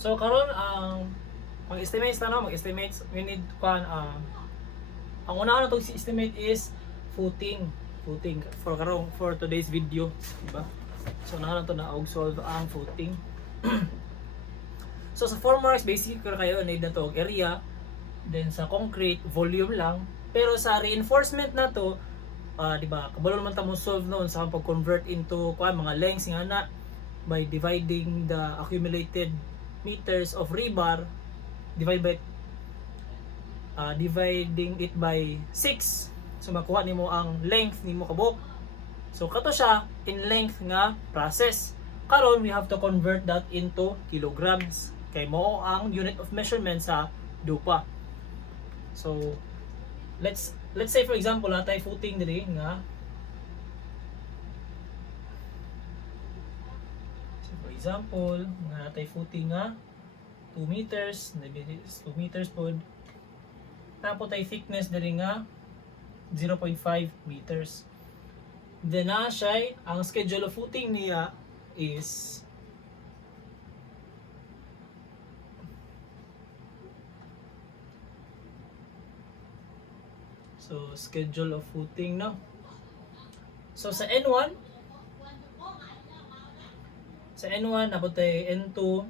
So karon ang mag-estimate na no, mag-estimate we need kan ang una na tong estimate is footing for karon for today's video, di ba? So na to na og solve ang footing. So sa formworks basic kayo need na to og area, then sa concrete volume lang, pero sa reinforcement na to di ba kabalo naman ta mo solve noon sa pag-convert into mga lengths nga na by dividing the accumulated meters of rebar dividing it by 6, so makuha nimo ang length nimo kabuk. So kato siya in length nga process. Karon we have to convert that into kilograms kay mao ang unit of measurement sa dupa. So let's say for example natay footing diri nga example nga natay footing nga 2 meters, 2 meters pod. Tapos tay thickness diri nga 0.5 meters. Then na siya ang schedule of footing niya is so schedule of footing no. So sa N1 nabot tay N2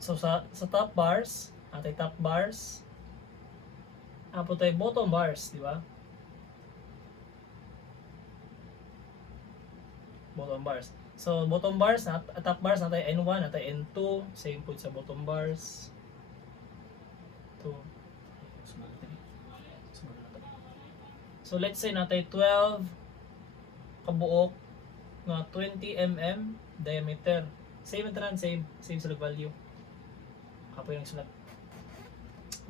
So sa top bars, atay top bars. Apo tay bottom bars, di ba? Bottom bars. So bottom bars, top bars natay N1, natay N2, same po sa bottom bars. So let's say natay 12 kabuok nga 20 mm diameter. Same sa value. Kapo yung sulat.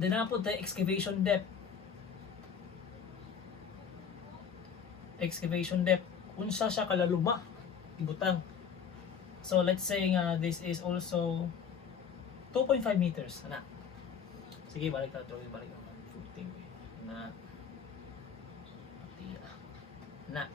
Then napod tayo excavation depth. Unsa siya kalaluma ibutang. So let's say nga this is also 2.5 meters ana. Sige, balik ang footing na na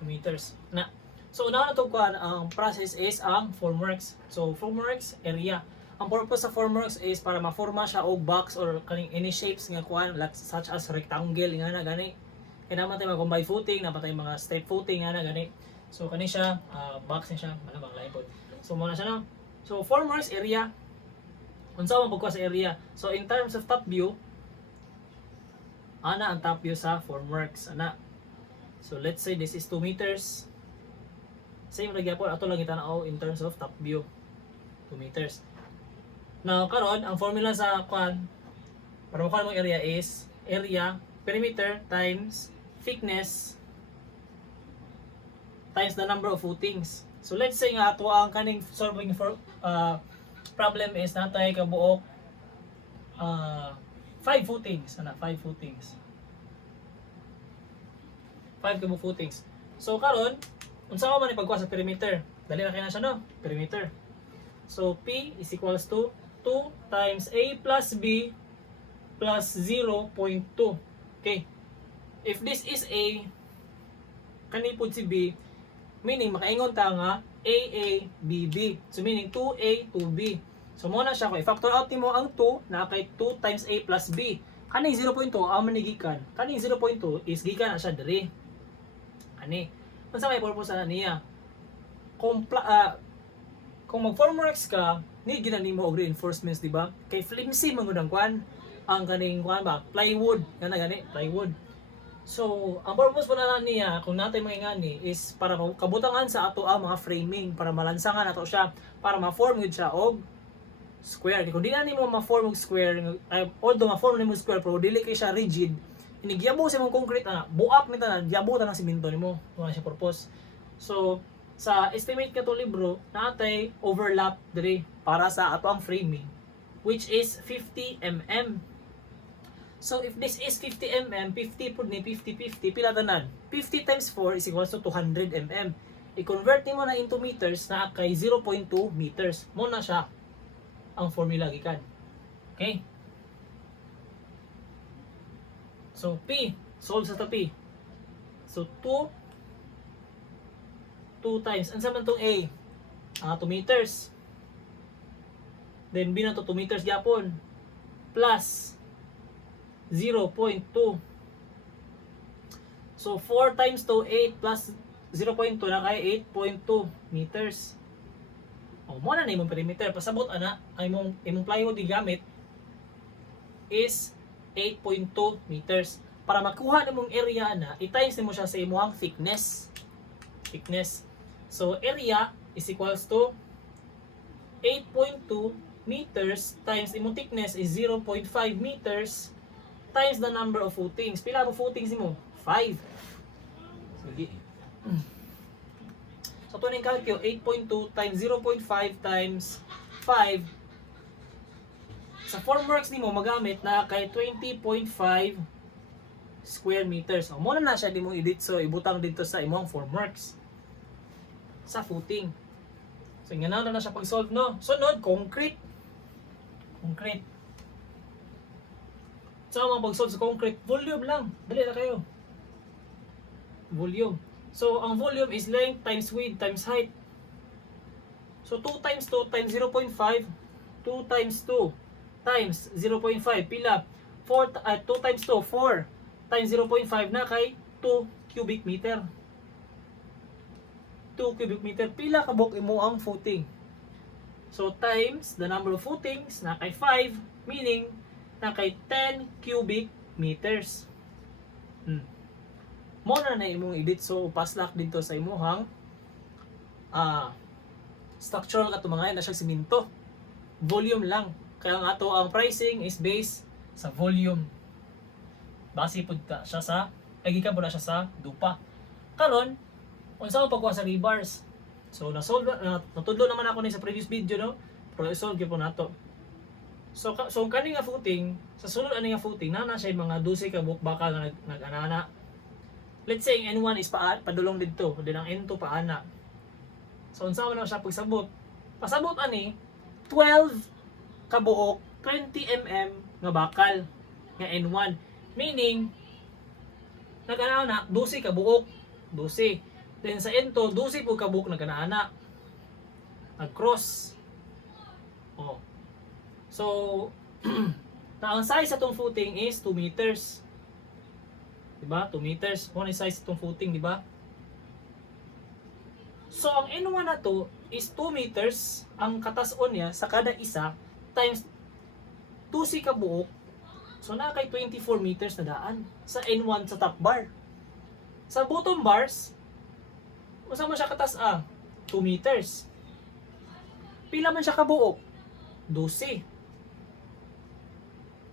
meters na. So una na to ang process is ang formworks. So formworks area. Ang purpose sa formworks is para ma-forma siya og box or kaning any shapes nga kuan such as rectangle nga na gani. Kaya naman tayo mag-combine footing, napatay mga step footing nga na gani. So kani siya box niya siya, malabang lain po. So muna siya na. So formworks area. Unsa man pagkuha sa area? So in terms of top view, ana ang top view sa formworks ana. So let's say this is 2 meters. Same ra gyapon ato lang itanaw in terms of top view. 2 meters. Now karon ang formula sa kwan para makuha mong area is area perimeter times thickness times the number of footings. So let's say nga ato ang kaning solving for problem is natay kabuok 5 footings ana 5 footings. 5 kabuok footings. So karon unsa man ipagkuha sa perimeter? Dali na kay na siya no, perimeter. So P is equals to 2 times A plus B plus 0.2. Okay. If this is A, kani pud si B, meaning makaingon ta nga AA, BB. So meaning 2A, 2B. So mo na siya kung i-factor out nimo ang 2 na kay 2 times A plus B. Kaning 0.2 ang manigikan. Kaning 0.2 is gikan na siya diri. Ani. Unsa may purpose na niya? Kung mag-formworks ka, need gina nimo og reinforcements, di ba? Kay flimsy man gud ang kwan, ang kaning kwan ba, plywood, gani plywood. So, ang purpose po na niya kung natay mangingani is para kabutangan sa ato ang mga framing para malansangan nato siya para ma-form gud siya og square. Kung di na nimo ma-form og square, although ma-form nimo square pero dili kay siya rigid, inigyabo sa imong concrete ana, buak nita na gyabo ta ng semento nimo, tuwa siya purpose. So, sa estimate kato libro, natay overlap diri para sa ato ang framing which is 50 mm. So if this is 50 mm, 50 pud ni 50 50 pila tanan? 50 times 4 is equals to 200 mm. I-convert nimo na into meters na kay 0.2 meters. Mo na siya ang formula gikan. Okay? So P, solve sa P. So 2 times, ansa man tong A? 2 meters. Then B na to 2 meters gyapon. Plus 0.2. So 4 times to 8 plus 0.2 na kay 8.2 meters. Mo na imong perimeter. Pasabot ana ay imong plywood gigamit is 8.2 meters. Para makuha nimong area na, i-times nimo siya sa imong thickness. So area is equals to 8.2 meters times imong thickness is 0.5 meters times the number of footings. Pila mo footings nimo? 5. Sige. So ito ning calcio 8.2 times 0.5 times 5. Sa formworks nimo magamit na kay 20.5 square meters. O mo na siya di mo edit, so ibutang dito sa imong formworks sa footing. So nga na siya pag-solve, no. Sunod, concrete. So mga pag-solve sa concrete, volume lang. Dali na kayo. Volume. So ang volume is length times width times height. So 2 times 2 times 0.5, 2 times 2 times 0.5 pila 2 times 2 4 times 0.5 na kay 2 cubic meter. 2 cubic meter pila kabok imo ang footing. So times the number of footings na kay 5, meaning na kay 10 cubic meters. Mo na imong edit, so paslak dito sa imuhang structural kato mga na siya simento. Volume lang. Kaya nga ato ang pricing is based sa volume. Base pud ta siya sa gikan po na siya sa dupa. Karon unsa ang pagkuha sa rebars? So natudlo naman ako ni sa previous video, no. Pero isolve gyud po nato. So kani nga footing, sa sulod ani nga footing na siya mga 12 ka bukbaka nga nag-anana. Let's say ang N1 is padulong didto, then ang N2 paana. So unsa man siya pagsabot? Pasabot ani 12 kabuok 20 mm nga bakal nga N1. Meaning nag-ana 12 kabuok, 12. Then sa N2 12 po kabuok nag-ana. Nag-cross. Oh. So na ang size sa tong footing is 2 meters. Diba? 2 meters. Mo ni size itong footing, diba? So ang N1 na to is 2 meters ang katason niya sa kada isa times 2 ka buok. So na kay 24 meters na daan sa N1 sa top bar. Sa bottom bars, unsa man siya katas 2 meters. Pila man siya ka buok? 12.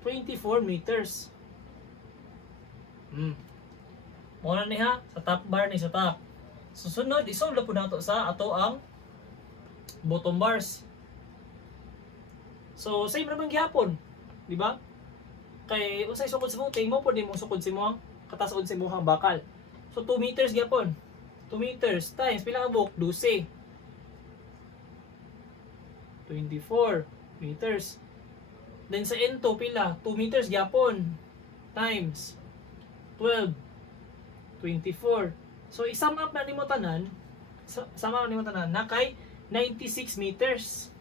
24 meters. Muna niya sa top bar ni sa top. Susunod, isolve po nato sa ato ang bottom bars. So same naman gyapon, di ba? Kay unsay sukod sa footing mo pwede mo sukod si mo katasod si mo hang bakal. So 2 meters gyapon. 2 meters times pila ka buok? 12. 24 meters. Then sa N2 pila? 2 meters gyapon times 12. 24. So i-sum up na nimo tanan, na kay 96 meters.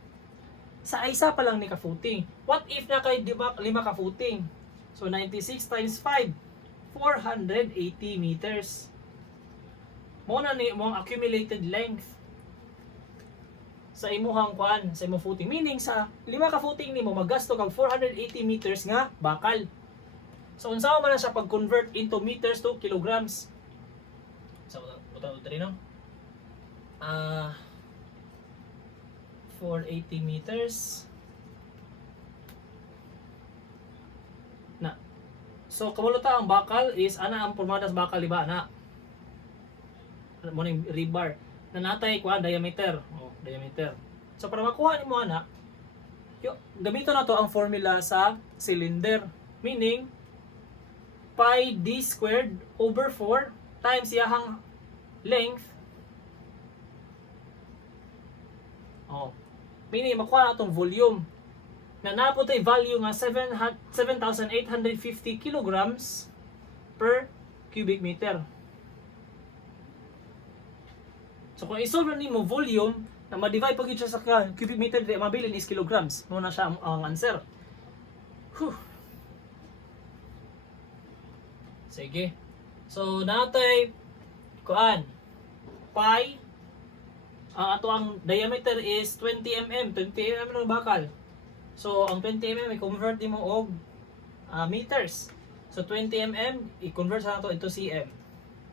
Sa isa pa lang ni ka footing. What if na kay 5 ka footing? So 96 times 5, 480 meters. Mo na ni mong accumulated length sa imuhang kuan, sa imong footing. Meaning sa 5 ka footing nimo maggasto kag 480 meters nga bakal. So unsa man na siya pag-convert into meters to kilograms? So butang diri no. 480 meters na. So kamuluta ang bakal is ana ang pormada sa bakal, diba ana? Mo ning rebar na natay kuan diameter. Diameter. So para makuha nimo ana, gamito na to ang formula sa cylinder. Meaning pi d squared over 4 times iyahang length. Oh. Meaning, makuha na itong volume. Na napot ay value nga 7,850 kilograms per cubic meter. So kung isolve ni mo volume, na ma-divide pag siya sa cubic meter, mabilin is kilograms. Muna siya ang answer. Whew. Sige. So natay kuan pi ang ato ang diameter is 20 mm. 20 mm ng bakal. So ang 20 mm i-convert mo og meters. So 20 mm i-convert sa nato into cm.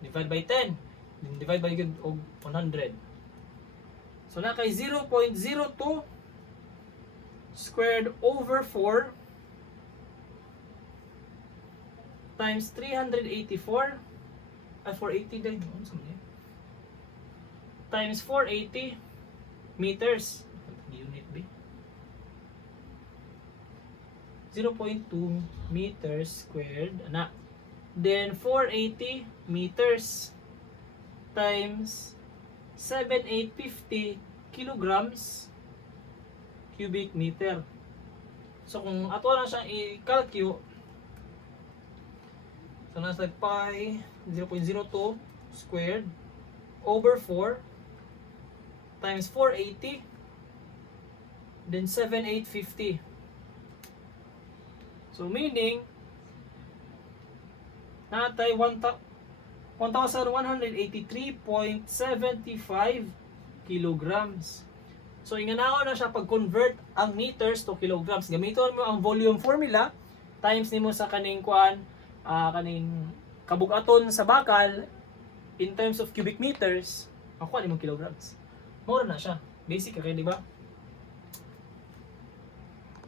Divide by 10. Then divide by yun og 100. So na kay 0.02 squared over 4 times 384 ay 480 din. Times 480 meters. Unit B. 0.2 meters squared. Ana. Then 480 meters times 7,850 kilograms cubic meter. So kung ato na siya i-calculate, so nasa pi 0.02 squared over 4 times 480 then 7,850. So meaning natay 1,183.75 kilograms. So inganaon na siya pag-convert ang meters to kilograms. Gamiton mo ang volume formula times nimo sa kaning kuan kaning kabugaton sa bakal in terms of cubic meters, makuha nimo kilograms. Mura na siya. Basic kay di ba?